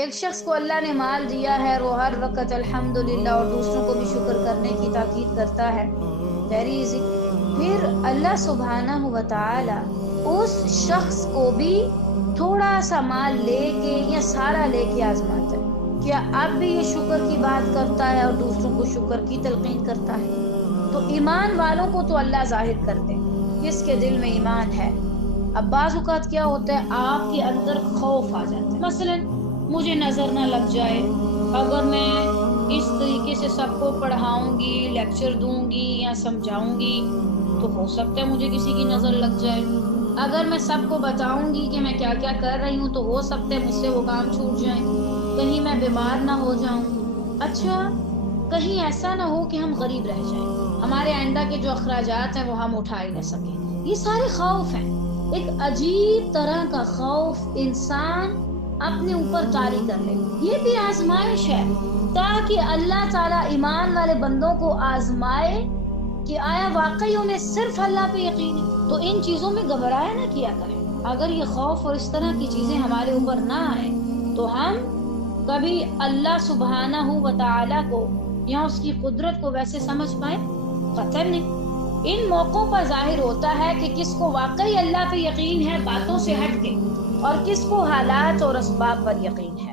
ایک شخص کو اللہ نے مال دیا ہے اور وہ ہر وقت الحمدللہ اور دوسروں کو بھی شکر کرنے کی تاکید کرتا ہے، ویری ایزی. پھر اللہ سبحانہ و تعالی اس شخص کو بھی تھوڑا سا مال لے کے یا سارا لے کے آزماتا ہے. کیا اب بھی یہ شکر کی بات کرتا ہے اور دوسروں کو شکر کی تلقین کرتا ہے؟ تو ایمان والوں کو تو اللہ ظاہر کرتے ہیں کس کے دل میں ایمان ہے. اب بعض اوقات کیا ہوتا ہے، آپ کے اندر خوف آ جاتا ہے، مثلا مجھے نظر نہ لگ جائے، اگر میں اس طریقے سے سب کو پڑھاؤں گی، لیکچر دوں گی یا سمجھاؤں گی تو ہو سکتا ہے مجھے کسی کی نظر لگ جائے. اگر میں سب کو بتاؤں گی کہ میں کیا کیا کر رہی ہوں تو ہو سکتا ہے مجھ سے وہ کام چھوٹ جائیں، کہیں میں بیمار نہ ہو جاؤں. اچھا کہیں ایسا نہ ہو کہ ہم غریب رہ جائیں، ہمارے آئندہ کے جو اخراجات ہیں وہ ہم اٹھا ہی نہ سکیں. یہ سارے خوف ہیں. ایک عجیب طرح کا خوف انسان اپنے اوپر طاری کر لے. یہ بھی آزمائش ہے تاکہ اللہ تعالیٰ ایمان والے بندوں کو آزمائے کہ آیا واقعی انہیں صرف اللہ پہ یقین ہے. تو ان چیزوں میں گھبرایا نہ کیا کریں. اگر یہ خوف اور اس طرح کی چیزیں ہمارے اوپر نہ آئیں تو ہم کبھی اللہ سبحانہ و تعالیٰ کو یا اس کی قدرت کو ویسے سمجھ پائیں؟ قطعاً نہیں. ان موقعوں پر ظاہر ہوتا ہے کہ کس کو واقعی اللہ پہ یقین ہے باتوں سے ہٹ کے، اور کس کو حالات اور اسباب پر یقین ہے.